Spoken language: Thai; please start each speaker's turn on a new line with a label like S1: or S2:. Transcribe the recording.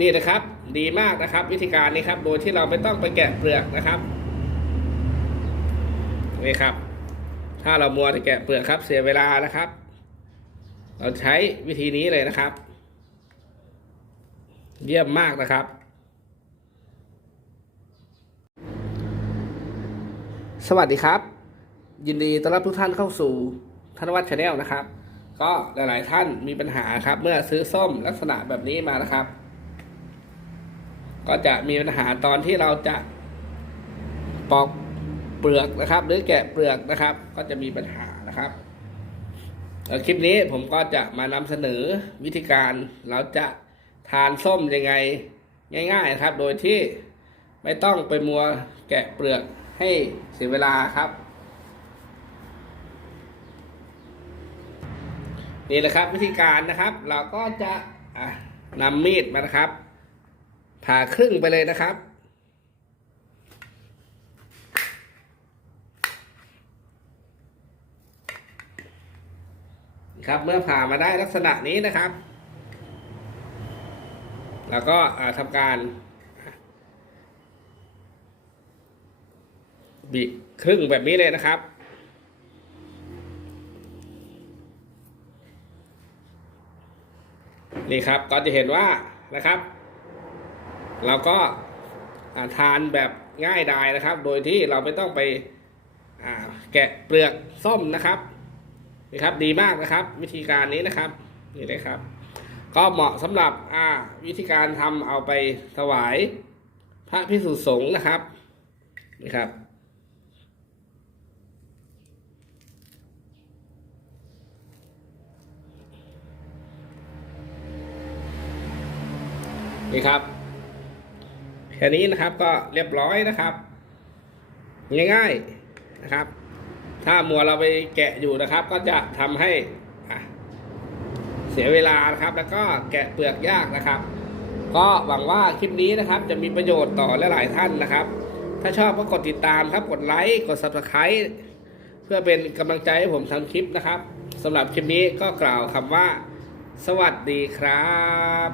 S1: นี่นะครับดีมากนะครับ วิธีการนี้ครับ โดยที่เราไม่ต้องไปแกะเปลือกนะครับนี่ครับ ถ้าเรามัวแต่แกะเปลือกครับ เสียเวลานะครับ เราใช้วิธีนี้เลยนะครับ เยี่ยมมากนะครับ สวัสดีครับ ยินดีต้อนรับทุกท่านเข้าสู่ธนวัฒน์ชาแนลนะครับ ก็หลาย ๆ ท่านมีปัญหาครับ เมื่อซื้อส้มลักษณะแบบนี้มานะครับ ก็จะมีปัญหาตอนที่เราจะปอกเปลือกนะครับ หรือแกะเปลือกนะครับ ก็จะมีปัญหานะครับคลิปนี้ผมก็จะมานำเสนอวิธีการเราจะทานส้มยังไงง่าย ๆ ครับ โดยที่ไม่ต้องไปมัวแกะเปลือกให้เสียเวลาครับ นี่แหละครับวิธีการนะครับ เราก็จะะนำมีดมานะครับ ผ่าครึ่งไปเลยนะครับ ครับเมื่อผ่ามาได้ลักษณะนี้นะครับ แล้วก็ทำการบิดครึ่งแบบนี้เลยนะครับนี่ครับก็จะเห็นว่านะครับ เราก็ทานแบบง่ายดายนะครับ โดยที่เราไม่ต้องไปแกะเปลือกส้มนะครับนี่ครับดีมากนะครับ วิธีการนี้นะครับนี่เลยครับ ก็เหมาะสำหรับวิธีการทำเอาไปถวายพระพิสุสงฆ์นะครับนี่ครับนี่ครับ แค่นี้นะครับก็เรียบร้อยนะครับ ง่ายๆนะครับ ถ้ามัวเราไปแกะอยู่นะครับ ก็จะทำให้เสียเวลานะครับ แล้วก็แกะเปลือกยากนะครับ ก็หวังว่าคลิปนี้นะครับ จะมีประโยชน์ต่อหลายๆท่านนะครับ ถ้าชอบก็กดติดตามครับกดไลค์กด subscribe เพื่อเป็นกำลังใจให้ผมทำคลิปนะครับสำหรับคลิปนี้ก็กล่าวคำว่า สวัสดีครับ